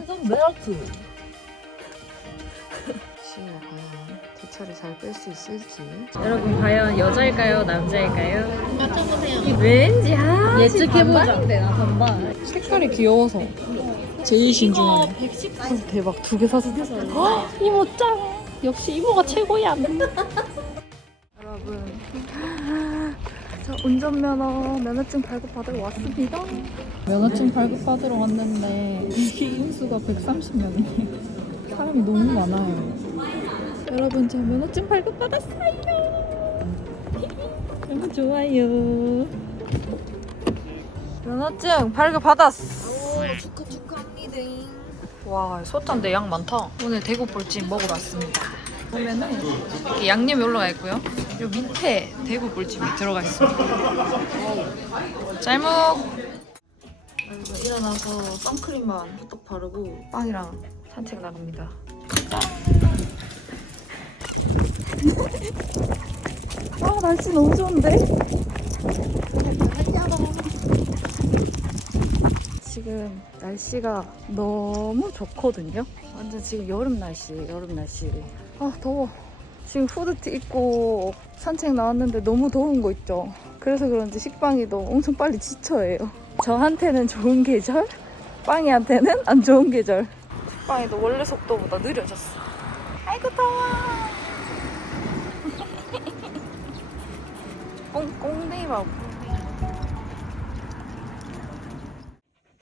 안전 벨트. 시우가 과연 제 차를 잘 뺄 수 있을지 여러분 과연 여자일까요, 남자일까요? 맞춰보세요. 왠지 아 예측해보자. 반반인데 나 반반. 색깔이 귀여워서 제일 신중하네 110. 대박 두 개 사서 이모 짱. 역시 이모가 최고야. 여러분 저 운전면허 면허증 발급받으러 왔습니다. 면허증 발급받으러 왔는데 이게 인수가 130명이에요. 사람이 너무 많아요. 여러분 저 면허증 발급받았어요. 너무 좋아요. 면허증 발급받았어 축하 축하합니다. 와 소탄데 양 많다. 오늘 대구 볼찜 먹으러 왔습니다 보면은 이렇게 양념이 올라가 있고요 요 밑에 대구 볼찜이 들어가 있습니다 잘 먹! 여러분 일어나서 선크림만 후딱 바르고 빵이랑 산책 나갑니다 아 날씨 너무 좋은데? 지금 날씨가 너무 좋거든요. 완전 지금 여름 날씨, 여름 날씨. 아 더워. 지금 후드티 입고 산책 나왔는데 너무 더운 거 있죠. 그래서 그런지 식빵이도 엄청 빨리 지쳐해요. 저한테는 좋은 계절, 빵이한테는 안 좋은 계절. 식빵이도 원래 속도보다 느려졌어. 아이고 더워. 꽁꽁대이 봐.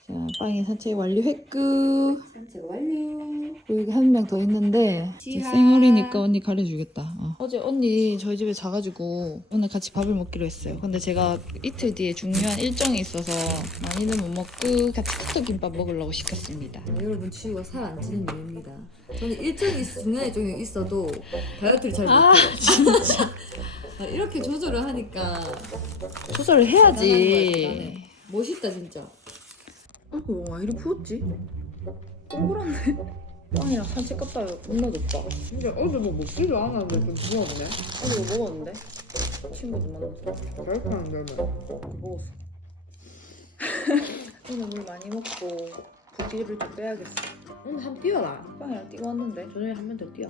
자, 빵이 산책 완료했고. 산책 완료. 여기 한 명 더 있는데 생얼이니까 언니 가려주겠다. 어. 제 언니 저희 집에 자가지고 오늘 같이 밥을 먹기로 했어요. 근데 제가 이틀 뒤에 중요한 일정이 있어서 많이는 못 먹고 같이 카토김밥 먹으려고 시켰습니다. 여러분 지우가 살 안 찌는 이유입니다. 저는 일정이 있- 중요한 일정이 있어도 다이어트를 잘 못해요. 아 진짜 아, 이렇게 조절을 하니까 조절을 해야지. 멋있다 진짜. 아이고 와 이리 부었지? 동그랗네. 빵이랑 산책 갔다 와요. 겁나 덥다. 근데 어제 뭐 먹지도 않았는데 좀 부었네. 어제 뭐 먹었는데? 친구도 만났어. 그렇게 하는데 먹었어. 오늘 물 많이 먹고 부기를 좀 빼야겠어. 오늘 한번 뛰어라. 빵이랑 뛰고 왔는데 저녁에 한 번 더 뛰어.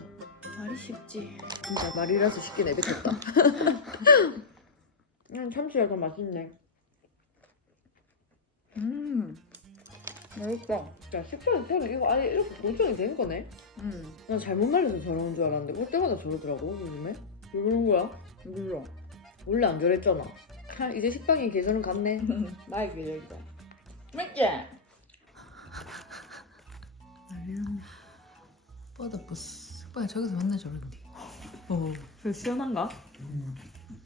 말이 쉽지. 진짜 말이라서 쉽게 내뱉었다. 그냥 참치가 더 맛있네. 음, 맛있다. 야, 식판에 저는 이거 아예 이렇게 고정이 된 거네? 음, 난 잘못 말려서 저러는 줄 알았는데 올 때마다 저러더라고, 요즘에. 왜 그런 거야? 몰라. 원래 안 저랬잖아. 하, 이제 식빵이 계절은 갔네. 나의 계절이다. 맞지? 뻗어 버스. 빵이 저기서 맨날 저런데. 어, 그 시원한가?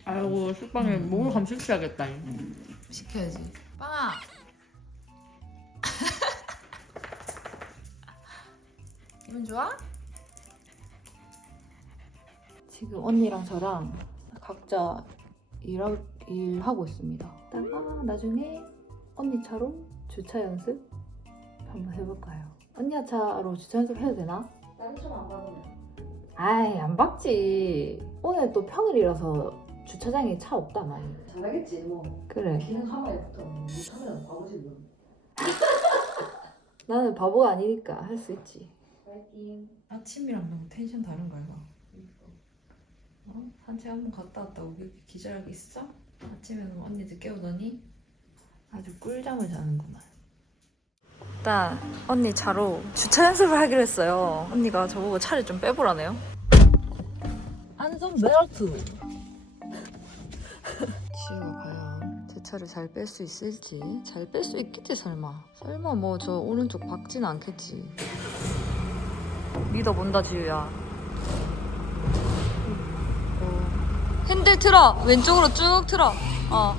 아이고, 식빵에 목을 감식해야겠다 시켜야지. 빵아. 기분 좋아? 지금 언니랑 저랑 각자 일하, 일하고 있습니다. 이따가 나중에 언니 차로 주차 연습 한번 해볼까요? 언니 차로 주차 연습 해도 되나? 다른 차안 받으면. 아이 안 박지. 오늘 또 평일이라서 주차장에 차 없다 많이. 잘하겠지 뭐. 그래. 기능 카메라부터 못하면 바보지 뭐. 나는 바보가 아니니까 할 수 있지. 파이팅. 아침이랑 너무 텐션 다른 거야. 어? 산책 한번 갔다 왔다고 그렇게 기절하겠어? 아침에는 언니들 깨우더니 아주 꿀잠을 자는구만. 일단 언니 차로 주차 연습을 하기로 했어요. 언니가 저보고 차를 좀 빼보라네요. 안전 벨트. 지우가 과연 제 차를 잘 뺄 수 있을지 잘 뺄 수 있겠지 설마 설마 뭐 저 오른쪽 박지는 않겠지 믿어본다 지우야 어. 핸들 틀어 왼쪽으로 쭉 틀어 어.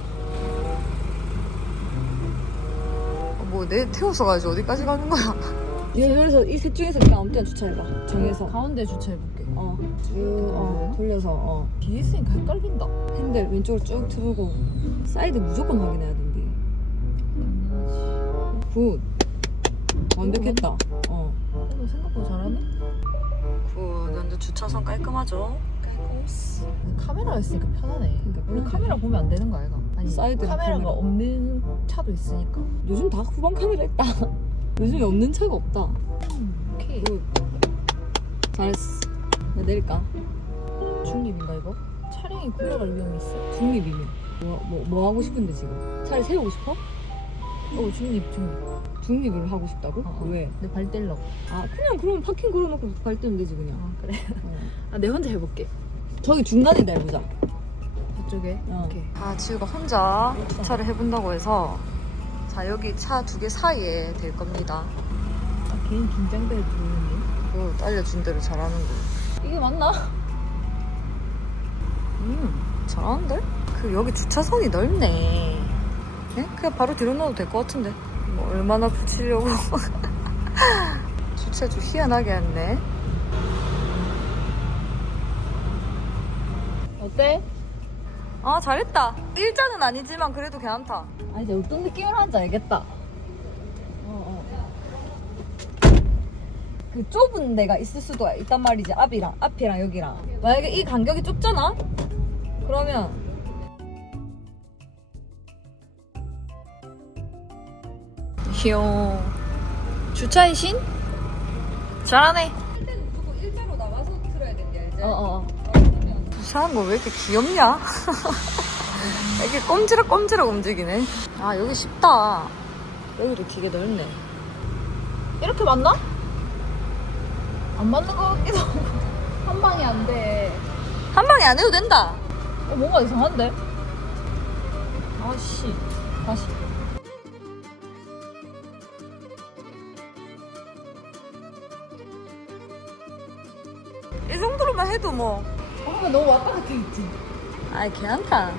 뭐내 태워서 가야지 어디까지 가는 거야 여기서 이 셋 중에서 그냥 아무 때나 주차해봐. 정해서. 가운데 주차해볼게 어, 쭉, 어, 돌려서, 어. 뒤에 있으니까 헷갈린다 핸들 왼쪽으로 쭉 틀고, 사이드 무조건 확인해야 된대. 굿. 완벽했다. 어. 어, 생각보다 잘하네 굿 완전 주차선 깔끔하죠 깔끔스 카메라가 있으니까 편하네 원래 카메라 보면 안 되는 거 아이가? 아니 사이드 카메라가 카메라. 없는 차도 있으니까 요즘 다 후방 카메라 있다. 요즘에 없는 차가 없다. 오케이. 굿. 잘했어. 나 내릴까? 중립인가 이거? 차량이 굴러갈 위험이 있어. 중립이네. 뭐, 뭐, 뭐 하고 싶은데 지금? 차를 세우고 싶어? 어 중립 중립. 중립을 하고 싶다고? 어. 왜? 내발 떼려고. 아 그냥 그럼 파킹 걸어놓고 발 뜨면 되지 그냥. 아 그래. 어. 아 내 혼자 해볼게. 저기 중간에 내보자. 저쪽에. 어. 오케이. 아 지우가 혼자 주차를 해본다고 해서 자 여기 차 두 개 사이에 될 겁니다. 아 괜히 긴장돼 보이는데. 그 알려준 대로 잘하는 거. 이게 맞나? 음 잘하는데? 그 여기 주차선이 넓네. 네? 그냥 바로 뒤로 넣어도 될 것 같은데. 뭐 얼마나 붙이려고. 주차 좀 희한하게 했네. 어때? 아 잘했다. 일자는 아니지만 그래도 괜찮다. 아 이제 어떤 느낌을 하는지 알겠다. 어, 그 좁은 데가 있을 수도 있단 말이지 앞이랑 앞이랑 여기랑 만약에 이 간격이 좁잖아 그러면 귀여워 주차의 신? 잘하네 일자로 나가서 틀어야 된대 알지? 어어. 주차한 거왜 이렇게 귀엽냐? 이렇게 꼼지락꼼지락 움직이네 아 여기 쉽다 여기도 기계 넓네 이렇게 맞나? 안 맞는 것 같기도 하고 한 방이 안 돼. 한 방에 안 해도 된다 어, 뭔가 이상한데? 아씨 다시. 뭐. 아 너무 왔다 갔다 했지. 아이 괜찮다.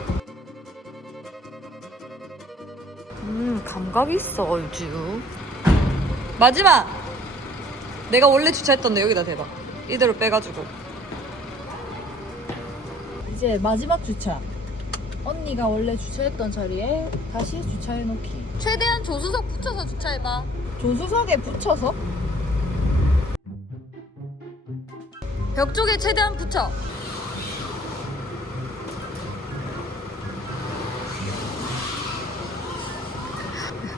음 감각이 있어 얼주 마지막! 내가 원래 주차했던 데 여기다 대봐. 이대로 빼가지고. 이제 마지막 주차. 언니가 원래 주차했던 자리에 다시 주차해 놓기. 최대한 조수석 붙여서 주차해봐. 조수석에 붙여서 벽 쪽에 최대한 붙여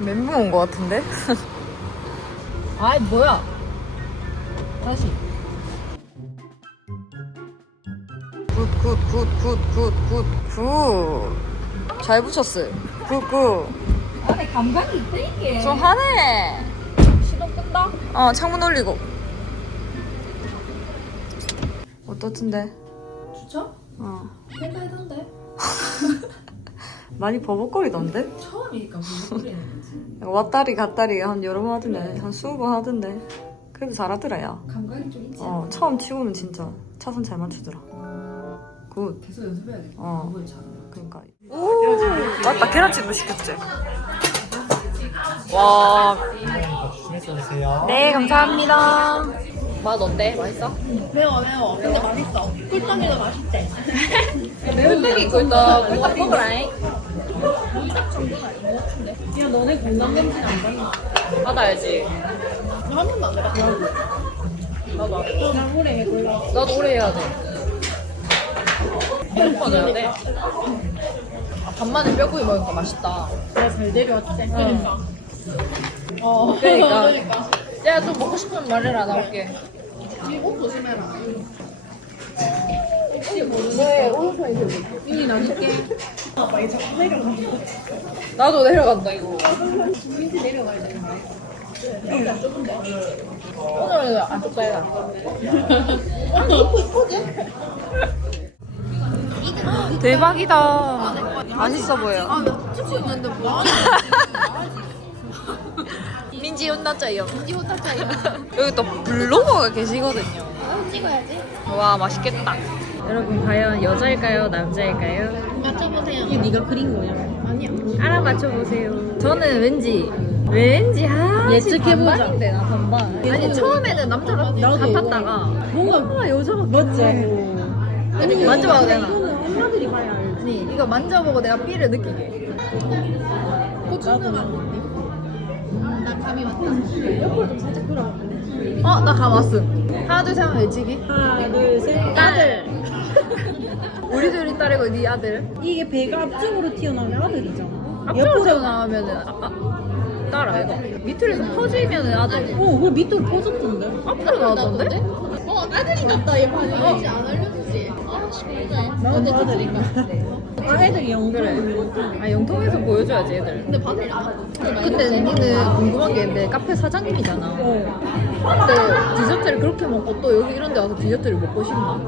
멘붕 온 것 같은데? 아이 뭐야? 다시. 굿 굿 굿 굿 굿굿굿잘 붙였어요 굿굿 안에 감각이 있다 이게. 좀 하네 시동 끈다. 어 창문 올리고 어떻던데? 주차? 어 해가해던데. 많이 버벅거리던데? 처음이니까 소리는 거지. 왔다리 갔다리 한 여러 번 하던데 한 스무 번 하던데 그래도 잘하더라 야 감각이 좀 있지. 어, 처음 치고는 진짜 차선 잘 맞추더라 굿 계속 연습해야겠다. 어. 그러니까 오 맞다 계란찜도 시켰지 와. 네 감사합니다 맛 어때? 맛있어? 매워 매워. 근데 맛있어. 꿀떡이도 맛있대. 꿀떡이 꿀떡. 꿀떡 먹으라잉. 야 너네 건강검진 안 받나? 받아야지. 나한 번도 안 받았어 나도 안 해. 나 올해 해볼라. 나도 오래 해야 돼. 무조건 해야 돼? 아, 간만에 뼈구이 먹으니까 맛있다. 내가 잘 데려왔대. 그러니까. 어. 그러니까. 내가 또 먹고 싶으면 말해라 나올게. 이거 조심해라 윤이 놔줄게 아빠 이제 자꾸 내려가 나도 내려간다 이거. 민지 내려가야 되는데 오늘은 안 쫓아야? 대박이다. 맛있어 보여. 아나 찍고 있는데 뭐 민지 혼났자요? 민지 호타짜이 여기 또 블로거가 계시거든요. 찍어야지. 와 맛있겠다. 여러분 과연 여자일까요? 남자일까요? 맞춰보세요. 이게 네가 그린 거야? 아니야 알아 맞춰보세요. 저는 왠지 왠지 아 예측해보자. 반반인데 나 반반. 아니 처음에는 남자가 같았다가 뭔가 여자가 맞지? 아니 만져봐도 되나? 엄마들이 봐야 알지. 아니 이거 만져보고 내가 삐를 느끼게. 고추는 나 감이 왔다 옆으로 좀 살짝 돌아가볼래? 어? 나 감 왔음 하나 둘 셋 하면 외치기 하나 둘셋 딸 우리 둘이 딸이고 네 아들 이게 배가 앞쪽으로 튀어나오면 아들이잖아 앞으로 나오면은 아까 딸 아이가 밑으로서 퍼지면 아들 어, 그 밑으로 퍼졌던데? 앞으로 나왔던데? 어 아들이 같다 얘 반응이 어. 안 알려주지 아 진짜 나도 아들인가? 아, 애들이 영그래. 아 영통에서 보여줘야지 애들 근데 반응이 안 근데 언니는 궁금한 게 있는데 카페 사장님이잖아 근데 디저트를 그렇게 먹고 또 여기 이런 데 와서 디저트를 먹고 싶나?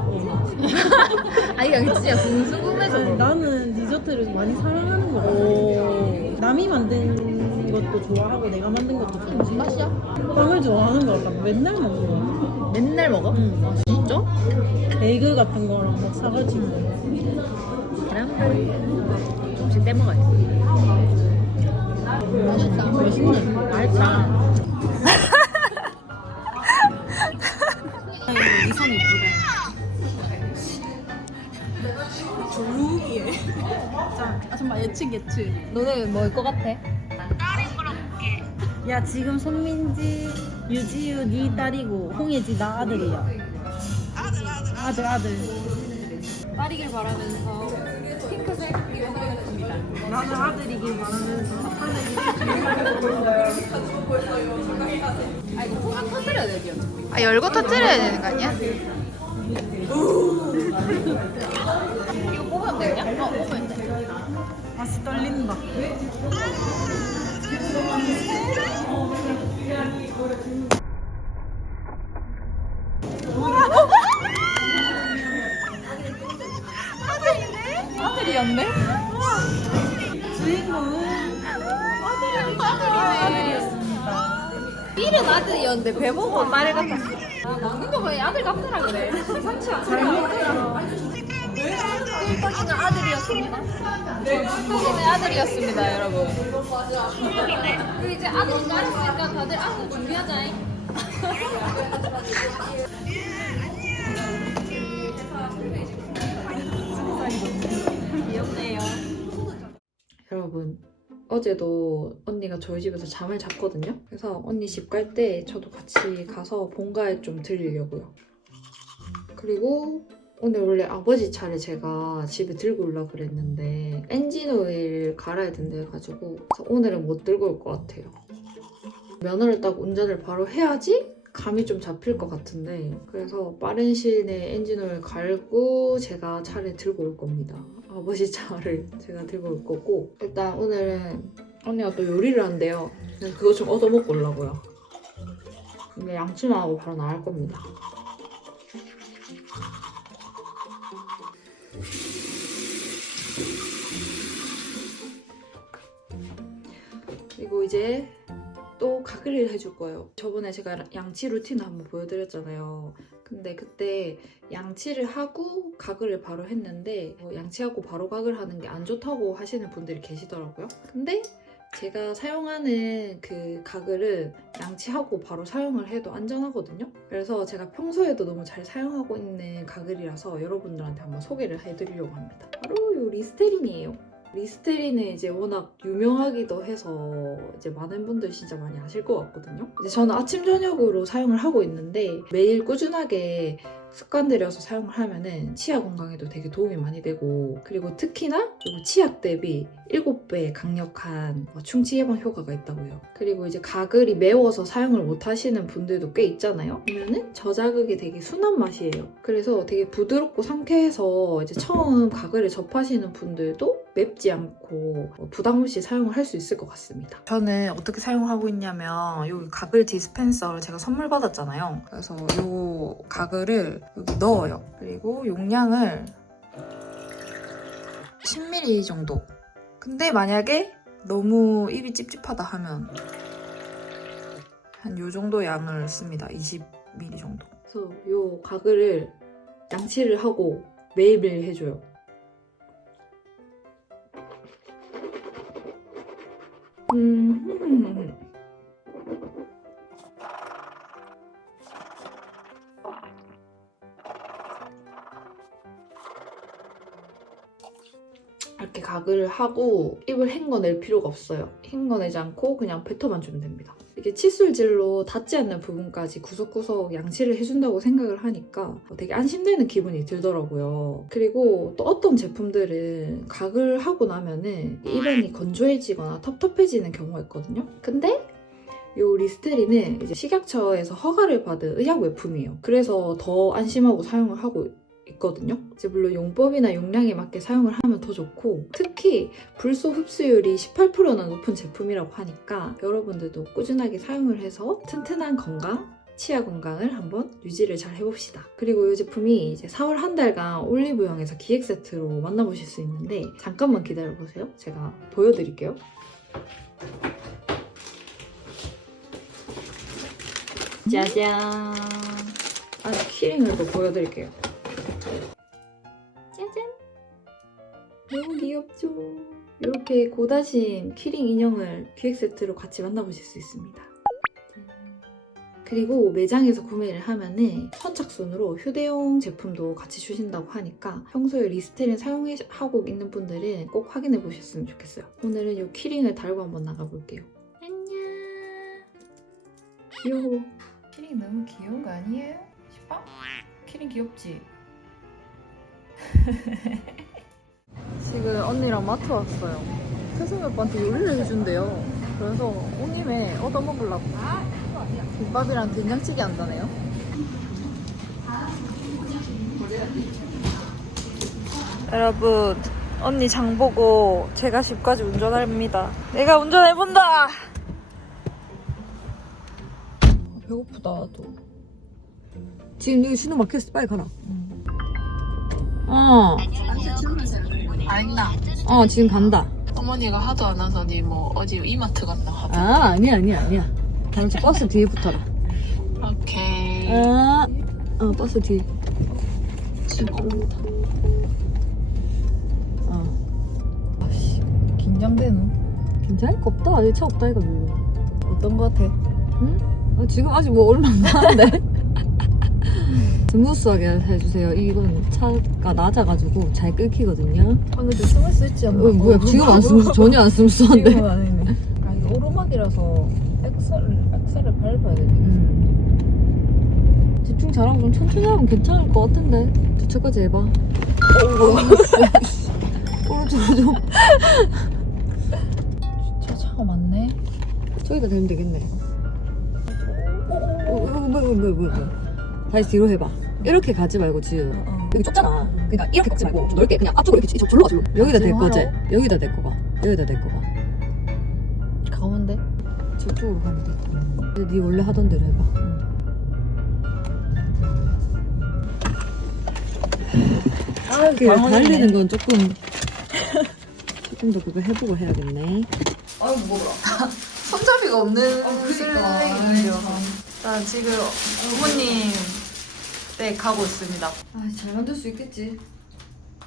아니 그냥 진짜 궁금해서 그런 나는 디저트를 많이 사랑하는 거 같아. 남이 만든 것도 좋아하고 내가 만든 것도 좋아하고. 무슨 맛이야? 빵을 좋아하는 거 같아. 맨날 먹는 거 같아. 맨날 먹어? 응. 아 진짜? 베이글 같은 거랑 막 사가지고 조금씩 떼먹어야지 맛있다 맛있네. 맛있다 아, 정말 예측 예측. 너네 뭐일 것 같아? 야 지금 손민지, 유지유 네 딸이고 홍예지 나 아들이야. 아들 아들 아들 아들. 빠르길 바라면서 나는 아들이길 바라면서 아 이거 터뜨려야 아 열고 터뜨려야 되는 거 아니야? 이거 뽑으면 되냐? 어 뽑으면 돼 다시 떨린다. 보고 딸 같았어 아 먹는 거 보니 아들 같더라 그래. 상치 안 먹더라. 아들이었습니다. 꿀떡이는 아들이었습니다 여러분. 그리고 이제 아들 낳았으니까 다들 아들 준비하자. 귀엽네요. 여러분 어제도 언니가 저희 집에서 잠을 잤거든요. 그래서 언니 집 갈 때 저도 같이 가서 본가에 좀 들리려고요. 그리고 오늘 원래 아버지 차를 제가 집에 들고 오려고 그랬는데 엔진 오일 갈아야 된다 해가지고 오늘은 못 들고 올 것 같아요. 면허를 따고 운전을 바로 해야지 감이 좀 잡힐 것 같은데 그래서 빠른 시일 내에 엔진 오일 갈고 제가 차를 들고 올 겁니다. 아버지 차를 제가 들고 올 거고 일단 오늘은 언니가 또 요리를 한대요. 그래서 그거 좀 얻어먹고 오려고요. 근데 양치만 하고 바로 나갈 겁니다. 그리고 이제 또 가글을 해줄 거예요. 저번에 제가 양치 루틴 한번 보여드렸잖아요. 근데 그때 양치를 하고 가글을 바로 했는데 어, 양치하고 바로 가글 하는 게 안 좋다고 하시는 분들이 계시더라고요. 근데 제가 사용하는 그 가글은 양치하고 바로 사용을 해도 안전하거든요. 그래서 제가 평소에도 너무 잘 사용하고 있는 가글이라서 여러분들한테 한번 소개를 해드리려고 합니다. 바로 이 리스테린이에요. 리스테린은 이제 워낙 유명하기도 해서 이제 많은 분들 진짜 많이 아실 것 같거든요. 이제 저는 아침 저녁으로 사용을 하고 있는데 매일 꾸준하게 습관 들여서 사용을 하면은 치아 건강에도 되게 도움이 많이 되고 그리고 특히나 이 치약 대비 7배 강력한 뭐 충치 예방 효과가 있다고요. 그리고 이제 가글이 매워서 사용을 못 하시는 분들도 꽤 있잖아요. 그러면은 저자극이 되게 순한 맛이에요. 그래서 되게 부드럽고 상쾌해서 이제 처음 가글을 접하시는 분들도 맵지 않고 어, 부담 없이 사용을 할 수 있을 것 같습니다. 저는 어떻게 사용을 하고 있냐면 여기 가글 디스펜서를 제가 선물 받았잖아요. 그래서 이 가글을 여기 넣어요. 그리고 용량을 10ml 정도. 근데 만약에 너무 입이 찝찝하다 하면 한 요 정도 양을 씁니다. 20ml 정도. 그래서 요 가글을 양치를 하고 매일매일 해줘요. 음. 이렇게 가글을 하고 입을 헹궈낼 필요가 없어요. 헹궈내지 않고 그냥 뱉어만 주면 됩니다. 이게 칫솔질로 닿지 않는 부분까지 구석구석 양치를 해준다고 생각을 하니까 되게 안심되는 기분이 들더라고요. 그리고 또 어떤 제품들은 각을 하고 나면은 입안이 건조해지거나 텁텁해지는 경우가 있거든요. 근데 요 리스테린은 이제 식약처에서 허가를 받은 의약 외품이에요. 그래서 더 안심하고 사용을 하고 있거든요. 이제 물론 용법이나 용량에 맞게 사용을 하면 더 좋고 특히 불소 흡수율이 18%나 높은 제품이라고 하니까 여러분들도 꾸준하게 사용을 해서 튼튼한 건강, 치아 건강을 한번 유지를 잘 해봅시다. 그리고 이 제품이 이제 4월 한 달간 올리브영에서 기획 세트로 만나보실 수 있는데 잠깐만 기다려보세요. 제가 보여드릴게요. 짜잔! 아, 키링을 또 보여드릴게요. 너무 귀엽죠? 이렇게 고다신 키링 인형을 기획 세트로 같이 만나보실 수 있습니다. 그리고 매장에서 구매를 하면은 선착순으로 휴대용 제품도 같이 주신다고 하니까 평소에 리스테린 사용하고 있는 분들은 꼭 확인해 보셨으면 좋겠어요. 오늘은 이 키링을 달고 한번 나가볼게요. 안녕. 귀여워. 키링 너무 귀여운 거 아니에요? 싶어? 키링 귀엽지? 지금 언니랑 마트 왔어요. 태성이 오빠한테 요리를 해준대요. 그래서 온 김에 얻어먹으려고. 김밥이랑 된장찌개 한다네요. 여러분 언니 장 보고 제가 집까지 운전합니다. 내가 운전해본다. 배고프다, 또. 지금 여기 신호 막혔어. 빨리 가라. 어. 아니다. 어, 지금 간다. 어머니가 하도 안 와서 니 뭐 어디 이마트 갔나 하자. 아, 아니야, 아니야, 아니야. 잠시 버스 뒤에 붙어라. 오케이. 아, 어, 버스 뒤에. 어. 아씨, 긴장되노? 괜찮을 거 없다. 아직 차 없다, 이거 별로. 어떤 거 같아? 응? 아, 지금 아직 뭐 얼마 안 나는데? 스무스하게 해주세요. 이건 차가 낮아가지고 잘 끊기거든요. 아 근데 수 있지 않나? 어, 뭐야, 지금 안 스무스, 전혀 안 스무스한데. 지금은 아니네. 아 이거 오르막이라서 엑셀을 엑셀을 밟아야 되네. 음. 집중 잘하고 좀 천천히 하면 괜찮을 것 같은데 주차까지 해봐 오른쪽 좀차 차가 많네. 저기다 대면 되겠네 어, 어, 어, 뭐, 뭐, 뭐, 뭐, 뭐. 다시 뒤로 해봐. 이렇게 가지 말고 지금 여기 좁잖아. 그러니까 이렇게 가지 말고 좀 넓게 그냥 앞쪽으로 이렇게 절로 가 절로. 여기다 댈 거지? 여기다 댈 거가 여기다 댈 거가 가운데? 저쪽으로 가면 돼. 근데 네 원래 하던 대로 해봐. 아, 그 달리는 건 조금 조금 더 그거 해보고 해야겠네. 아이고 뭐라. 손잡이가 없는 그러니까. 슬랭이죠. 자 지금 부모님 댁 가고 있습니다. 아, 잘 만들 수 있겠지.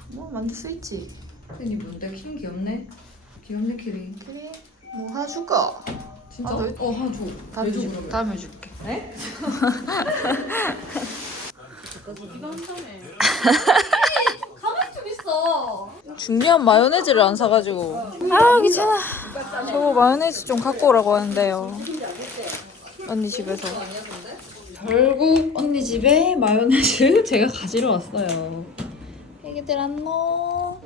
뭐 만들 수 있지. 근데 뭔데 키링 귀엽네. 귀엽네 키링. 그래. 뭐 하나 줄까? 진짜? 아, 너- 어, 하나 줘. 다음에 줘, 줄게. 그러면. 다음에 줄게. 네? 준비한 마요네즈를 안 사가지고. 아 귀찮아. 저거 마요네즈 좀 갖고 오라고 하는데요. 언니 집에서. 결국 언니 집에 마요네즈 제가 가지러 왔어요. 애기들 안녕. 귀여워.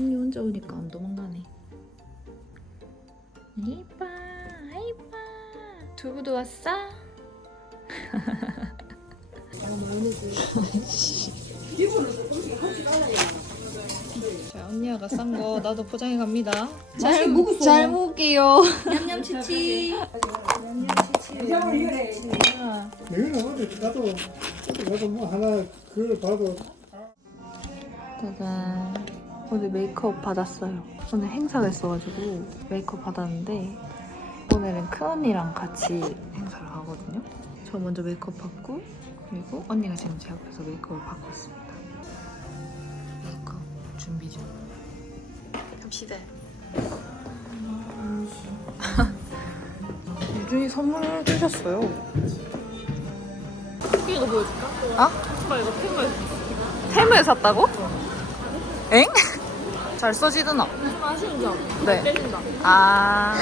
언니 혼자 오니까 안 도망가네. 이뻐, 이뻐. 두부도 왔어? 자, 언니가 싼 거 나도 포장해 갑니다. 잘, 먹, 잘 먹게요. 냠냠치치. 내일은 어디 어디 가도 뭐 하나 그걸 봐도 짜잔. 오늘 메이크업 받았어요. 오늘 행사가 있어가지고 메이크업 받았는데 오늘은 큰 언니랑 같이 행사를 가거든요. 저 먼저 메이크업 받고 그리고 언니가 지금 제 앞에서 메이크업을 받고 있습니다. 준비 중. 합시다. 유준이 선물을 주셨어요. 이거 보여줄까? 아? 오빠 이거 팬걸 템을 샀다고? 엥? 잘 써지드나? 좀 아쉬운 점. 네. 때린다. 아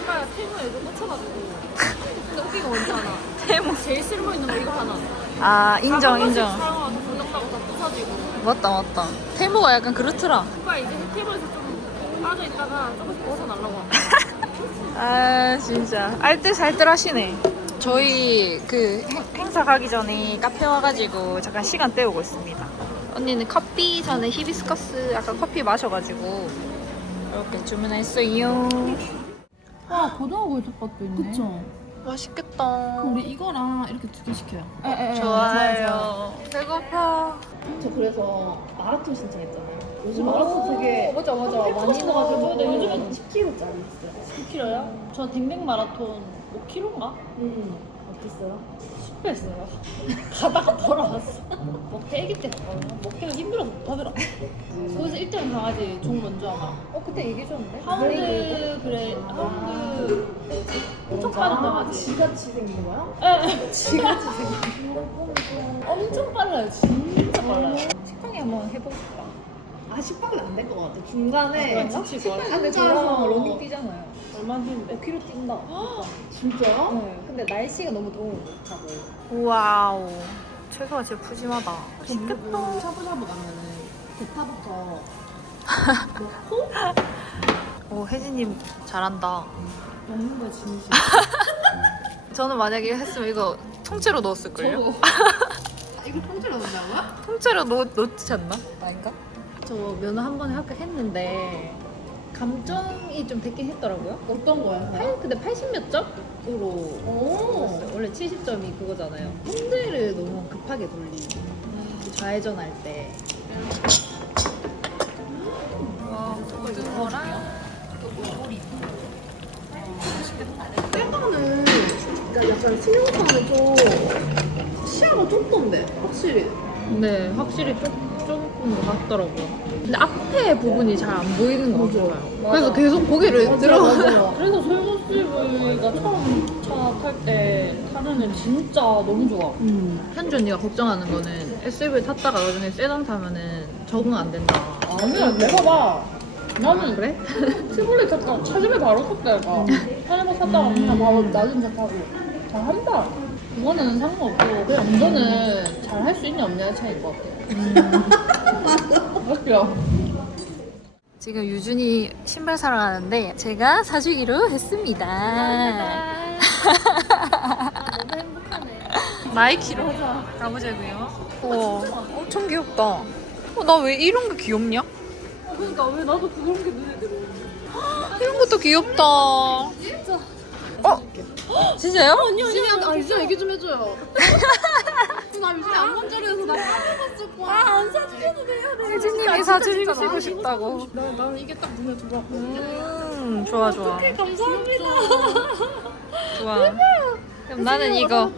오빠가 테이블에 좀 꽂혀가지고. 근데 웃기가 뭔지 알아? 테이블 제일 싫어 보이는 거 이거 하나. 아 인정 인정 사용하고 부정나고 다 부서지고. 맞다 맞다. 테이모가 약간 그렇더라. 오빠 이제 테이블에서 좀 빠져 있다가 조금씩 벗어나려고. 아 진짜. 알뜰살뜰 하시네. 저희 그 행, 행사 가기 전에 카페 와가지고 잠깐 시간 때우고 있습니다. 언니는 커피 저는 히비스커스 아까 커피 마셔가지고 이렇게 주문했어요. 와 고등어 굴솥밥도 있네. 그쵸. 맛있겠다. 우리 이거랑 이렇게 두 개 시켜요. 좋아요. 배고파 저 그래서 마라톤 신청했잖아요. 요즘 마라톤 되게 맞아 맞아 많이 나가지고 근데 요즘은 10kg짜리 있어요. 10kg요? 저 댕댕 마라톤 5kg인가? 음. 어땠어요? 실패했어요. 가다가 돌아왔어. 먹태 애기 때 갔거든요. 먹태가 힘들어서 못하더라. 거기서 1등 강아지 종 먼저 하나. 어 그때 얘기해줬는데? 하운드 그래 하운드 엄청 빠른 강아지. 지같이 생긴 거야? 예. 지같이 생긴 거. 엄청 빨라요. 진짜 빨라요. 식빵이 한번 해보고 싶다. 아 식빵은 안될것 같아. 중간에 아, 지치고 근데 저랑 러닝 뛰잖아요. 얼마 뒤인데? 5km 뛴다. 진짜요? 네. 근데 날씨가 너무 더우면 못하고. 와우 채소가 진짜 푸짐하다 맛있겠다 샤브샤브 가면은 대파부터 오 혜진님 잘한다 먹는 거 진심. 저는 만약에 했으면 이거 통째로 넣었을걸요? 이거 통째로 넣는다고요? 통째로 넣, 넣지 않나? 아닌가? 저 면허 한 번에 합격했는데 감정이 좀 됐긴 했더라고요. 어떤 거요? 팔, 근데 80 몇 점으로. 원래 70점이 그거잖아요. 핸들을 너무 급하게 돌리. 좌회전할 때. 일단은 그러니까 약간 승용차는 좀 시야가 좁던데 확실히 네, 확실히 좀, 조금 같더라고요. 근데 앞에 부분이 잘 안 보이는 것 같아요. 그래서 계속 고개를 들어. 그래서 솔로스가 처음 차 탈 때 타는 애 진짜 너무 좋아. 현주 언니가 걱정하는 거는 SUV 탔다가 나중에 세단 타면은 적응 안 된다. 아니야, 내가 봐. 나는 아, 그래? 티볼리 탔다가 차집에 바로 탔다, 얘가. 차집에 탔다가 그냥 바로 낮은 차 타고. 잘한다. 그거는 상관없고, 그냥 운전은 잘할 수 있냐 없냐의 차이인 것 같아요. 맞죠? 지금 유준이 신발 사러 가는데 제가 사주기로 했습니다. 너무 행복하네. 나이키로 가보자고요. 우와, 엄청 귀엽다. 어, 나 왜 이런 게 귀엽냐? 그러니까 왜 나도 그런 게 눈에 들어. 이런 것도 귀엽다. 진짜. 어? 진짜요? 언니 언니 아 유진 얘기 좀 해줘요 나 유진 안 건조해서 나 까먹었을 거야 아안 사주셔도 돼요 혜진님이 사주시고 싶다고. 나, 나는 이게 딱 눈에 들어와 음, 좋아, 좋아. 감사합니다 좋아. 그럼 나는 이거.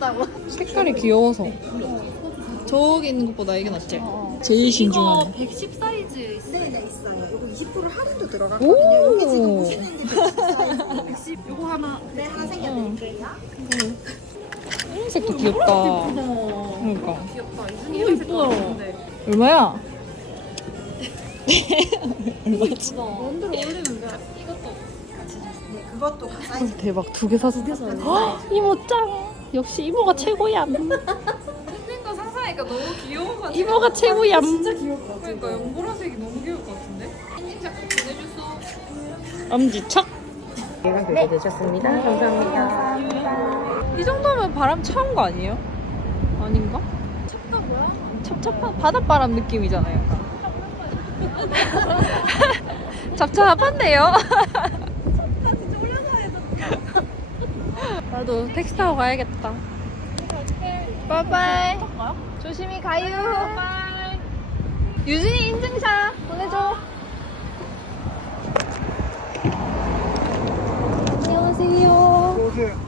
색깔이 귀여워서. 저기 있는 것보다 이게 낫지? 제일 신중하네. 110 사이즈 있어. 네네 있어요 요거 20% 할인도 오! 들어갔거든요 여기 지금 보시는 게 110 사이즈 110 요거 하나. 네 하나 생겨드릴게요 이 색도 귀엽다. 그러니까. 귀엽다. 색깔 없는데. 얼마야? 얼마지? 원두를 올리는데. 네 그것도 사이즈 대박 두 개 사서 이모 짱 역시 이모가 최고야 하니까 너무 귀여운 것 같아. 이모가 최고야 진짜 귀여울 것 같아. 그러니까 연보라색이 너무 귀여울 것 같은데? 보내주소. 엄지척 네 되셨습니다 감사합니다 이 정도면 바람 차온 거 아니에요? 아닌가? 춥다고요? 찹찹한 바닷바람 느낌이잖아요 약간. 잡잡한데요? 나도 택시 타고 가야겠다 바이바이 조심히 가요. 바이바이 유진이 인증샷 보내줘. 안녕하세요. 오세요